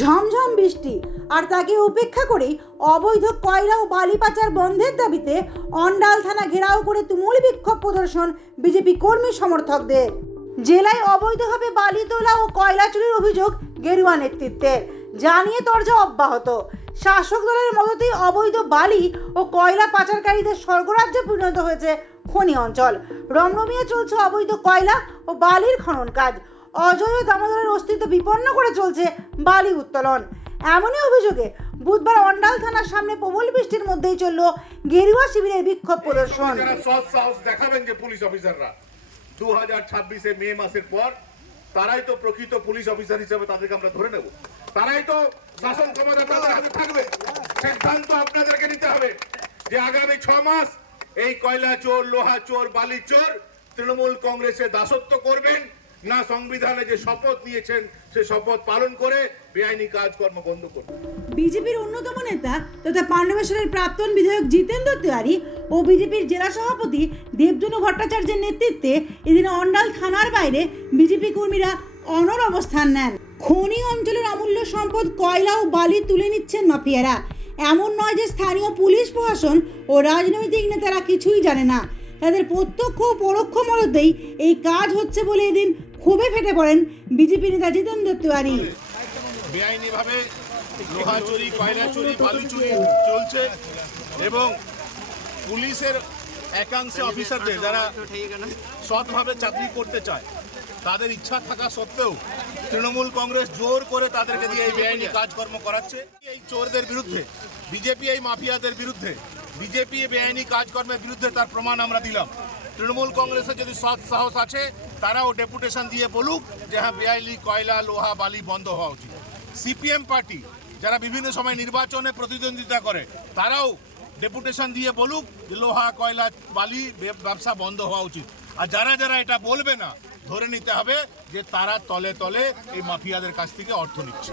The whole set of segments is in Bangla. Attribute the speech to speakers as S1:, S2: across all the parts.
S1: ঝমঝম বৃষ্টি। আর তাকে উপেক্ষা করেই অবৈধ কয়লা ও বালি পাচার বন্ধের দাবিতে অন্ডাল থানা ঘেরাও করে তুমুল বিক্ষোভ প্রদর্শন বিজেপি কর্মী সমর্থকদের। জেলায় অবৈধভাবে বালি তোলা ও কয়লা চুরির অভিযোগ গেরুয়া নেতৃত্বের জানিয়ে তর্জা অব্যাহত। শাসক দলের মদতেই অবৈধ বালি ও কয়লা পাচারকারীদের স্বর্গরাজ্যে পরিণত হয়েছে খনি অঞ্চল। রমরমিয়ে চলছে অবৈধ কয়লা ও বালির খনন কাজ। অজয় দামোদরের অস্তিত্ব বিপন্ন করে চলছে বালি উত্তোলন। এমনই অভিযোগে বুধবার অন্ডাল থানার সামনে প্রবল বৃষ্টির মধ্যেই চলল গেরুয়া শিবিরের বিক্ষোভ প্রদর্শন।
S2: দেখাবেন যে পুলিশ অফিসাররা। দু হাজার ছাব্বিশে মে মাসের পর তারাই তো প্রকৃত পুলিশ অফিসার হিসেবে তাদেরকে আমরা ধরে নেব। তারাই তো শাসন ক্ষমতা তাদের হাতে থাকবে। সিদ্ধান্ত আপনাদেরকে নিতে হবে যে আগামী ছ মাস এই কয়লা চোর, লোহা চোর, বালি চোর তৃণমূল কংগ্রেসে দাসত্ব করবেন না সংবিধানে যে শপথ নিয়েছেন, সে শপথ পালন করে বেআইনি কাজকর্ম বন্ধ করবেন
S1: বিজেপির অন্যতম নেতা তথা পাণ্ডবেশ্বরের প্রাক্তন বিধায়ক জিতেন্দ্র তিওয়ারি ও বিজেপির জেলা সভাপতি দেবজনু ভট্টাচার্যের নেতৃত্বে এদিন অন্ডাল থানার বাইরে বিজেপি কর্মীরা অনর অবস্থান নেন। খনি অঞ্চলের অমূল্য সম্পদ কয়লা ও বালি তুলে নিচ্ছেন মাফিয়ারা। এমন নয় যে স্থানীয় পুলিশ প্রশাসন ও রাজনৈতিক নেতারা কিছুই জানে না। তাদের প্রত্যক্ষ ও পরোক্ষ মদতেই এই কাজ হচ্ছে বলে এদিন ক্ষোভে ফেটে পড়েন বিজেপি নেতা জিতেন্দ্র তিওয়ারি।
S2: বেআইনি ভাবে লোহা চুরি, কয়লা চুরি, বালু চুরি চলছে এবং পুলিশের একাংশ অফিসারদের যারা সৎভাবে চাকরি করতে চায়, তাদের ইচ্ছা থাকা সত্ত্বেও তৃণমূল কংগ্রেস জোর করে তাদেরকে দিয়ে এই বেআইনি কাজকর্ম করাচ্ছে। এই চোরদের বিরুদ্ধে, বিজেপি এই মাফিয়াদের বিরুদ্ধে বিজেপি বেআইনি কাজকর্মের বিরুদ্ধে তার প্রমাণ আমরা দিলাম। তৃণমূল কংগ্রেসের যদি সৎ সাহস আছে, তারাও ডেপুটেশন দিয়ে বলুক যে হ্যাঁ বেআইনি, কয়লা, লোহা, বালি বন্ধ হওয়া উচিত। সিপিএম পার্টি যারা বিভিন্ন সময় নির্বাচনে প্রতিদ্বন্দ্বিতা করে, তারাও ডেপুটেশন দিয়ে বলুক যে লোহা, কয়লা, বালি ব্যবসা বন্ধ হওয়া উচিত। আর যারা যারা এটা বলবে না, ধরে নিতে হবে যে তারা তলে তলে এই মাফিয়াদের কাছ থেকে অর্থ নিচ্ছে।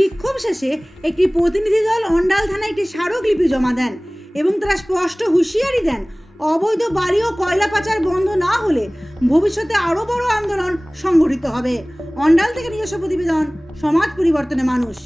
S1: বিক্ষোভ শেষে একটি প্রতিনিধি দল অন্ডাল থানায় একটি স্মারকলিপি জমা দেন। এবং তারা স্পষ্ট হুঁশিয়ারি দেন, অবৈধ বাড়ি ও কয়লা পাচার বন্ধ না হলে ভবিষ্যতে আরও বড় আন্দোলন সংগঠিত হবে। অন্ডাল থেকে নিজস্ব প্রতিবেদন, সমাজ পরিবর্তনে মানুষ।